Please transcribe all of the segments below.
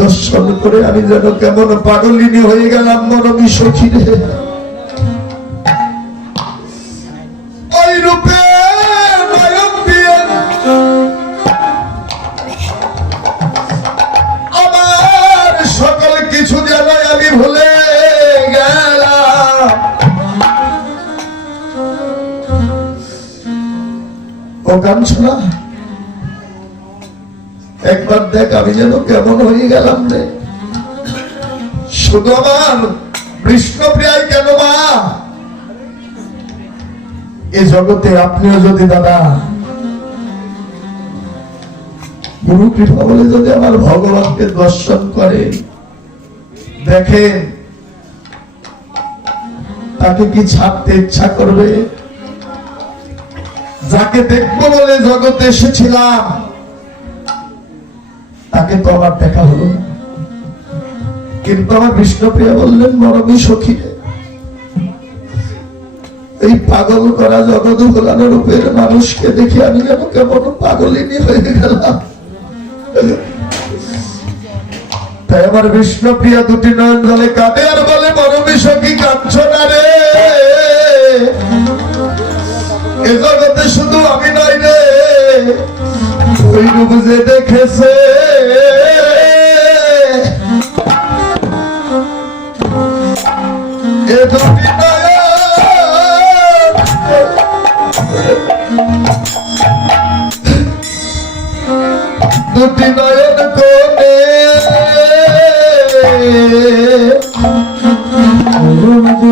দর্শন করে আমি যেন কেমন পাগলিনী হয়ে গেলাম মরমি সখী রে। যেন কেমন হয়ে গেলাম রে। শুধু আমার কেন মা এ জগতে আপনিও যদি দাদা, গুরু কৃপা বলে যদি আমার ভগবানকে দর্শন করে দেখেন তাকে কি ছাড়তে ইচ্ছা করবে? যাকে দেখব বলে জগতে এসেছিলাম। তাকে তো আমার দেখা হলো না। কিন্তু আমার বিষ্ণুপ্রিয়া বললেন মরমী সখী এই পাগল করা জগৎ ভোলানো রূপের মানুষকে দেখে আমি যেন কেমন পাগলিনী হয়ে গেলাম। তাই আমার বিষ্ণুপ্রিয়া দুটি নয়ন জলে কাঁদে আর বলে মরমী সখী, কাঁদছ না রে? এ জগতে শুধু ওই রূপ যে দেখেছে। এ দুটি নয়ন। দুটি নয়ন কোনে দুটি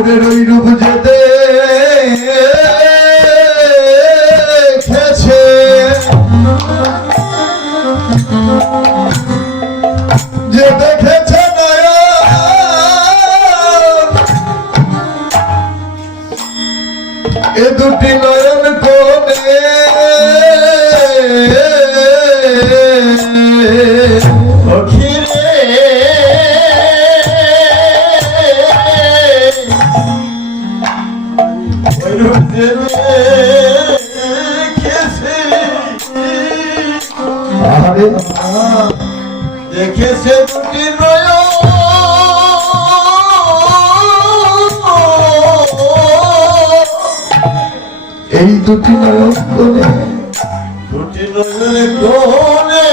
গৌরের ওই দেখেছে দুটি এই দুটি নয়ন কোনে দুটি নয়নে কোনে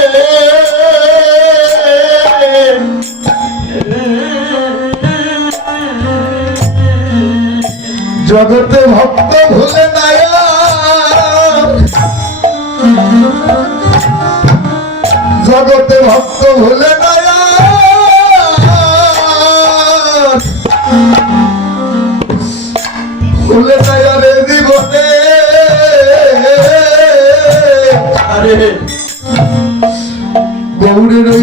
জগতে ভক্ত ভুলে নাই জগতে ভক্ত ভুলে নাই ভুলে জীবনে। আরে। গৌরের ওই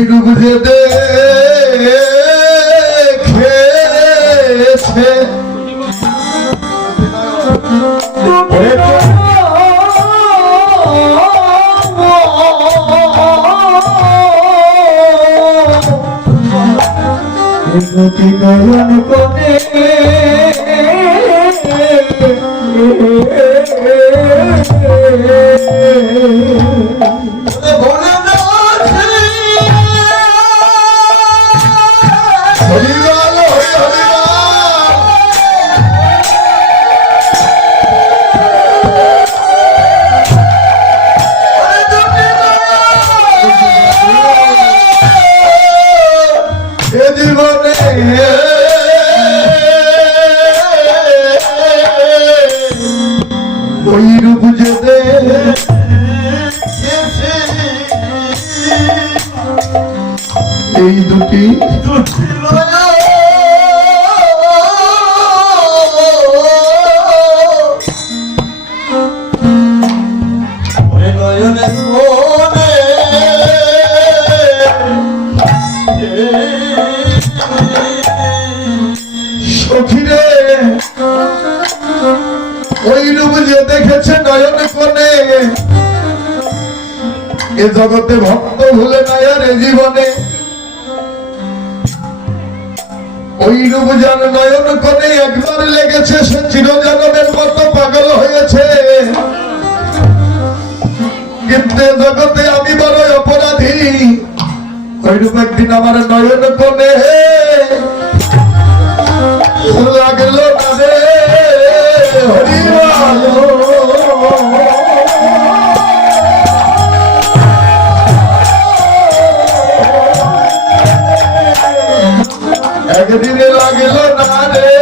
জগতে ভক্ত ভুলে নাই আর জীবনে। ওই রূপ যেন নয়ন কোণে একবার লেগেছে, সে চিরজগতের মতো পাগল হয়েছে। কিন্তু জগতে আমি বড় অপরাধী। ওই রূপ একদিন আমার নয়ন কোণে লাগল না রে একদিনে লাগল না রে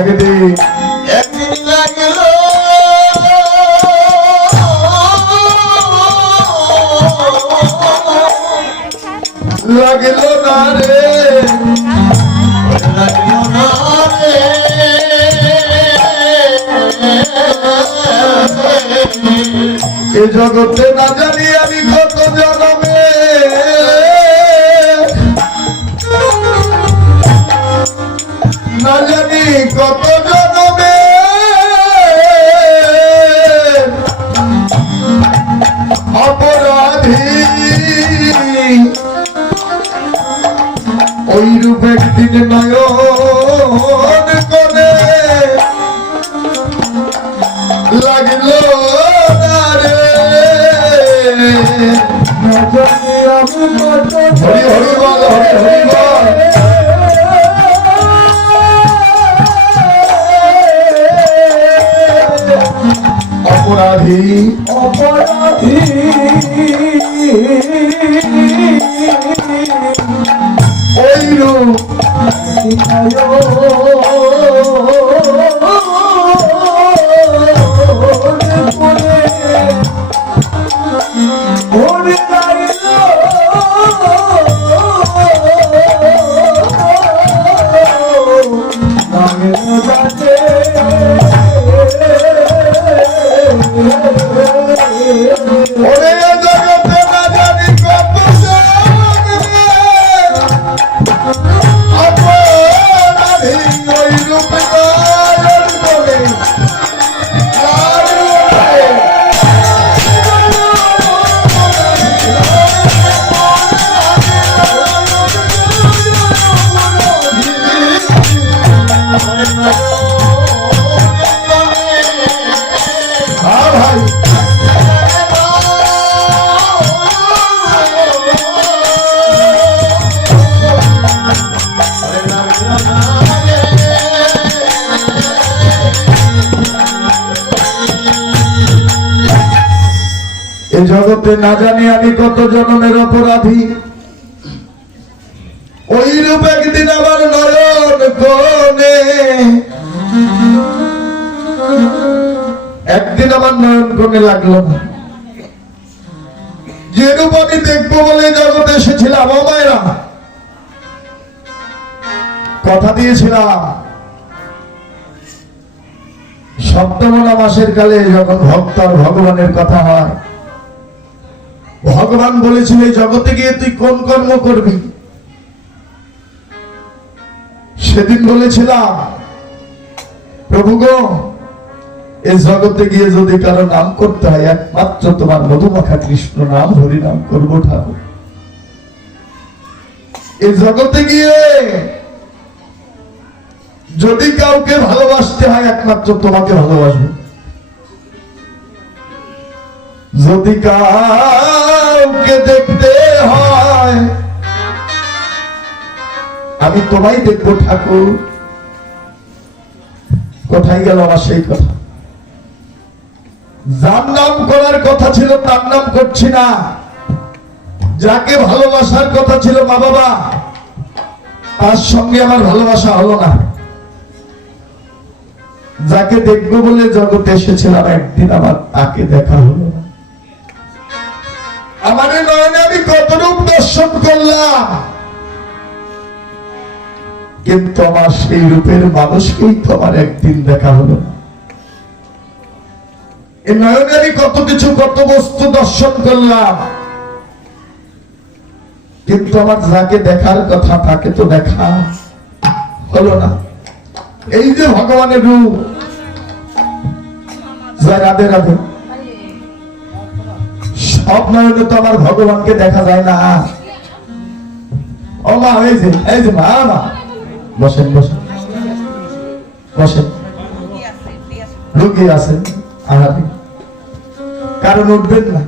একদিন একদিন লাগল লাগল। লাগল না রে। এ জগতে না জানি আমি কত জনমে। না জানি কত জনমে? অপরাধী। ওই রূপ একদিন নয়ন করে লাগল হরি হরি বল হরি হরি বল। অপরাধী। অপরাধী। ওই রূপ। অপরাধী ওই জগতে না জানি আমি কত জনমের অপরাধী। ওই রূপ একদিন আমার নয়ন কোণে একদিন আমার নয়ন কোণে লাগল না। যে রূপ আমি দেখব বলে জগতে এসেছিলাম, ও মায়েরা। কথা দিয়েছিলাম। সপ্তমনা মাসের কালে যখন ভক্ত ভগবানের কথা হয় ভগবান বলেছিল, এই জগতে গিয়ে তুই কোন কর্ম করবি? সেদিন বলেছিলাম, প্রভু গো এই জগতে গিয়ে যদি কারও নাম করতে হয়, একমাত্র তোমার মধুমাখা কৃষ্ণ নাম হরি নাম করব ঠাকুর। এই জগতে গিয়ে যদি কাউকে ভালোবাসতে হয়, একমাত্র তোমাকে ভালোবাসবো। যদি কাউকে দেখতে হয়। আমি তোমায় দেখব ঠাকুর। কোথায় গেল আমার সেই কথা? যার নাম করার কথা ছিল তার নাম করছি না। যাকে ভালোবাসার কথা ছিল মা বাবা, তার সঙ্গে আমার ভালোবাসা হলো না। যাকে দেখব বলে জগতে এসেছিলাম, একদিন আমার তাকে দেখা হলো না। এই নয়নে আমি কত রূপ দর্শন করলাম? কিন্তু আমার সেই রূপের মানুষকেই তো আমার একদিন দেখা হলো না। নয়নে আমি কত কিছু, কত বস্তু দর্শন করলাম। কিন্তু আমার যাকে দেখার কথা, তাকে তো দেখা হলো না। এই যে ভগবানের রূপ যা রাধে রাধে নয়নে তো আমার ভগবানকে দেখা যায় না। ও মা, এই যে এই যে মা মা। বসেন বসেন। বসেন। আছেন কারণ উঠবেন না।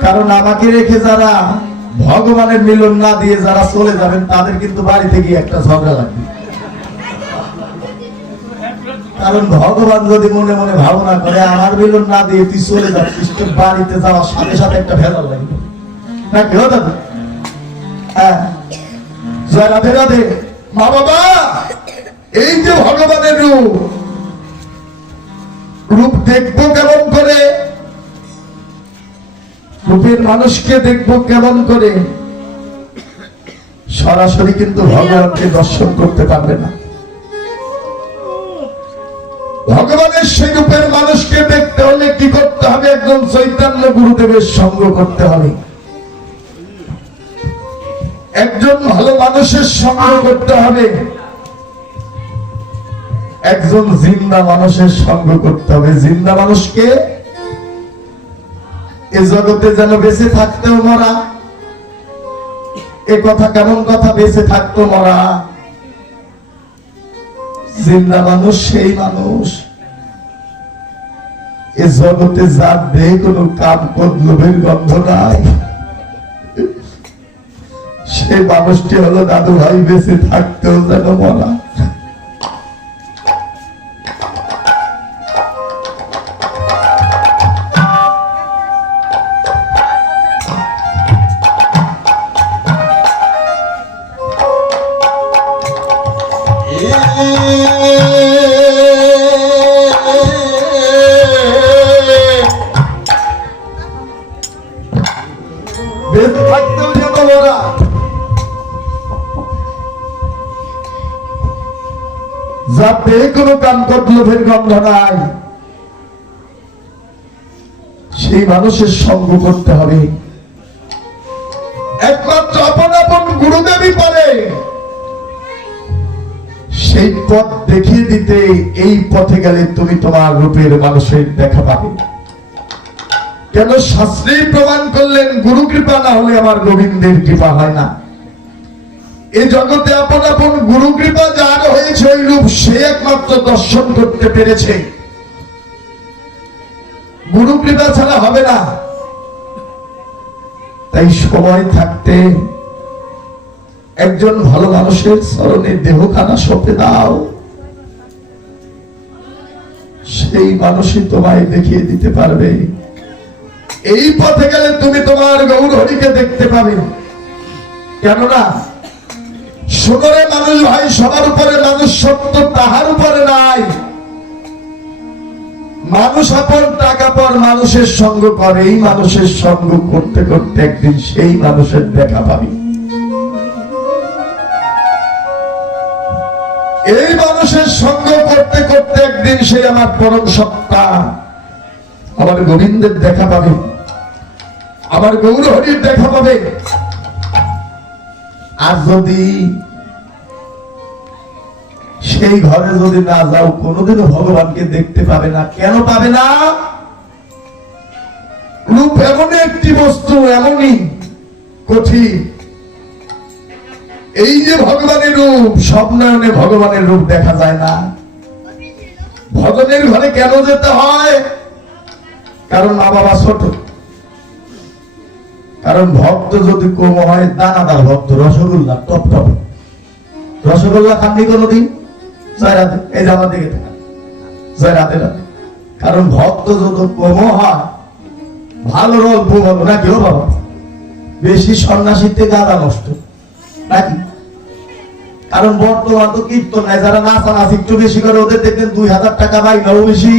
কারণ আমাকে রেখে যারা ভগবানের মিলন না দিয়ে যারা চলে যাবেন, তাদের কিন্তু বাড়িতে গিয়ে একটা ঝগড়া লাগবে। কারণ ভগবান যদি মনে মনে ভাবনা করে, আমার মিলন না দিয়ে তুই চলে যাচ্ছিস, তোর বাড়িতে যাওয়ার সাথে সাথে একটা ভেজাল লাগবে। না হ্যাঁ। রাধে রাধে মা বাবা, এই যে ভগবানের রূপ রূপ দেখব কেমন করে? রূপের মানুষকে দেখব কেমন করে? সরাসরি কিন্তু ভগবানকে দর্শন করতে পারবে না। ভগবানের সেই রূপের মানুষকে দেখতে হলে কি করতে হবে? একজন চৈতন্য গুরুদেবের সঙ্গ করতে হবে। একজন ভালো মানুষের সঙ্গ করতে হবে। একজন জিন্দা মানুষের সঙ্গ করতে হবে। জিন্দা মানুষকে এ জগতে যেন বেঁচে থাকতেও মরা। এ কথা কেমন কথা? বেঁচে থাকতো মরা। জিন্দা মানুষ, সেই মানুষ। এ জগতে যার দেহে কোন কাম লোভের গন্ধ নাই। সে মানুষটি হলো দাদু ভাই বেঁচে থাকতেও যেন মরা। দেহে কোনো কাম পদ লোভের গন্ধ নাই সেই মানুষের সঙ্গ করতে হবে। পথ দেখিয়ে দিতে এই পথে গেলে তুমি তোমার রূপের মানুষের দেখা পাবে। কেন শাস্ত্রী প্রমাণ করলেন গুরু কৃপা না হলে আমার গোবিন্দের কৃপা হয় না। এই জগতে আপন আপন গুরু কৃপা যার হয়েছে ওই রূপ সে একমাত্র দর্শন করতে পেরেছে। গুরু কৃপা ছাড়া হবে না। তাই সময় থাকতে একজন ভালো মানুষের স্মরণে দেহখানা সঁপে দাও। সেই মানুষই তোমায় দেখিয়ে দিতে পারবে। এই পথে গেলে তুমি তোমার গৌর হরিকে দেখতে পাবে। কেননা সুন্দরে মানুষ ভাই সবার উপরে মানুষ সত্য তাহার উপরে নাই। মানুষ আপন, টাকা পর মানুষের সঙ্গ করে এই মানুষের সঙ্গ করতে করতে একদিন সেই মানুষের দেখা পাবি। এই মানুষের সঙ্গ করতে করতে একদিন সে আমার পরম সত্তা। আমার গোবিন্দের দেখা পাবে। আমার গৌর হরির দেখা পাবে। আর যদি সেই ঘরে যদি না যাও, কোনোদিনও ভগবানকে দেখতে পাবে না। কেন পাবে না? রূপ এমনই একটি বস্তু, এমনই কঠিন। এই যে ভগবানের রূপ, স্বপ্নায়নে ভগবানের রূপ দেখা যায় না। ভজনের ঘরে কেন যেতে হয়? কারণ মা বাবা ছোট। কারণ ভক্ত যদি কম হয়, দানাদার ভক্ত, রসগোল্লা, টপ টপ। রসগোল্লা খাননি কোনোদিন? জয় রাধে এই যে আমার দিকে। জয় রাধে রাধে কারণ ভক্ত যত কম হয়, ভালো অল্প ভালো না কেউ বাবা? বেশি সন্ন্যাসীতে আদা নষ্ট। নাকি? কারণ বর্তমান তো কীর্তন নাই যারা নাচা নাচ একটু বেশি করে ওদের দেখবেন দুই হাজার টাকা বাইনাও বেশি।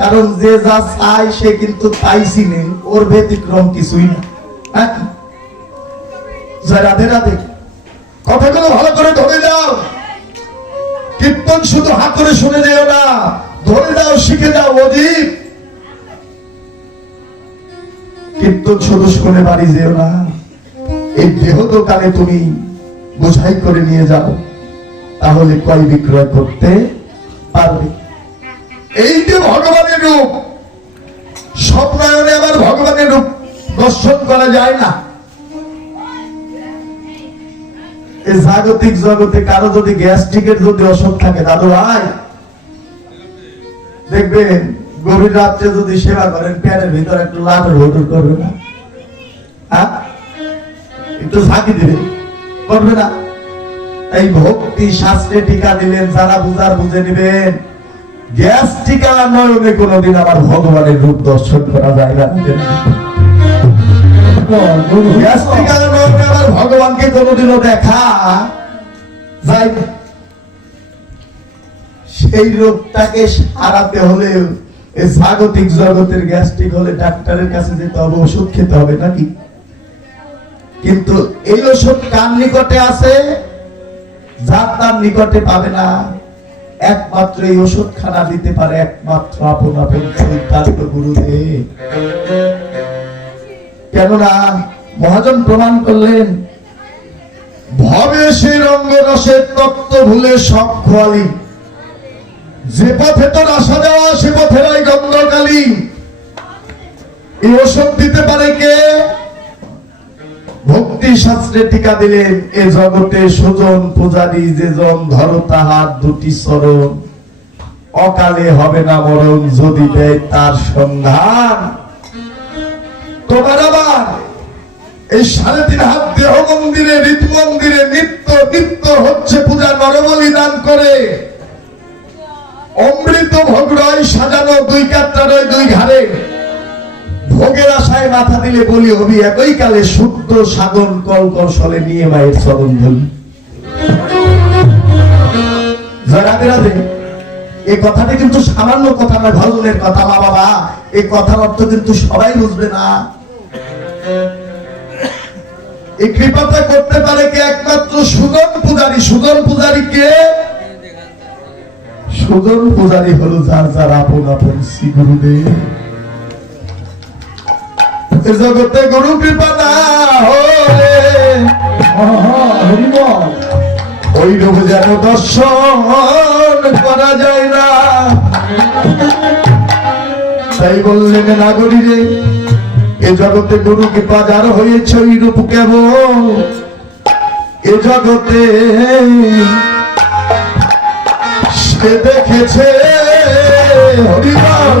কারণ যে যা চায় সে কিন্তু পাইছি নেই ওর ব্যতিক্রম কিছুই না। রাধে রাধে। কথাগুলো ভালো করে ধরে দাও কীর্তন শুধু হাতুড়ে শুনে যেও না, ধরে দাও শিখে দাও অধিক কীর্তন শুধু শুনে বাড়ি যেও না। এই দেহ দোকানে তুমি বোঝাই করে নিয়ে যাও, তাহলে ক্রয় বিক্রয় করতে পারবে। এই যে ভগবানের রূপ, স্বপ্নায়নে আবার ভগবানের রূপ দর্শন করা যায় না। এই জাগতিক জগতে কারও যদি গ্যাস্ট্রিকের যদি অসুখ থাকে, দাদু ভাই দেখবেন, গভীর রাত্রে যদি সেবা করেন, প্যানের ভিতরে একটু লাটের হোটর করবে না। হ্যাঁ? একটু ঝাঁকি দিবে করবে না। এই ভক্তি শাস্ত্রে টিকা দিলেন, যারা বুঝার বুঝে নেবেন। গ্যাস টিকা নয়নে কোনোদিন আমার ভগবানের রূপ দর্শন করা যায় না। গ্যাস টিকা নয়নে আমার ভগবানকে কোনোদিনও দেখা যায় সেই রোগটাকে সারাতে হলে জাগতিক জগতের গ্যাস্ট্রিক হলে ডাক্তারের কাছে যেতে হবে, ওষুধ খেতে হবে নাকি? কিন্তু এই ওষুধ কার নিকটে আছে? যার তার নিকটে পাবে না। একমাত্র এই ওষুধ খানা দিতে পারে একমাত্র আপন আপন চৈতান্ত গুরুদেব। কেননা মহাজন প্রমাণ করলেন, ভবে সে রঙ্গ রসের তত্ত্ব ভুলে সব খোয়ালি। যে পথে তোর আসা যাওয়া সে পথের ওই গঙ্গকালী এই ওষুধ দিতে পারে কে? ভক্তি শাস্ত্রে টিকা দিলেন এ জগতে সুজন পূজারী যে জন, ধরো তাহার দুটি চরণ। অকালে হবে না মরণ, যদি দেয় তার সন্ধান। তোমার আবার এই সাড়ে তিন হাত দেহ মন্দিরে, ঋতু মন্দিরে নিত্য নিত্য হচ্ছে পূজা, নরবলি দান করে। অমৃত ভোগ রয় সাজানো, দুই কাত্রা রয় দুই ঘাড়ে। ভোগের আশায় মাথা দিলে বলি হবি একই কালে শুদ্ধ সাধন কল কৌশলে নিয়ে মায়ের চরণ ধরি রাধে রাধে, এই কথাটি কিন্তু সামান্য কথা না কথা মা বাবা এই কথার অর্থ কিন্তু সবাই বুঝবে না। এই কৃপাটা করতে পারে কে একমাত্র সুদন পূজারী? সুদন পূজারী কে? সুদন পূজারী হলো যার যার আপন আপন শ্রী গুরুদেব। জগতে গুরু কৃপা না ওই রূপ যেন দর্শন করা যায় না। তাই বললেন নাগরী রে এ জগতে গুরু কৃপা যার হয়েছে ওই রূপ কেবল। এ জগতে সে দেখেছে হরিবল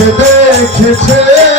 জগতে আপন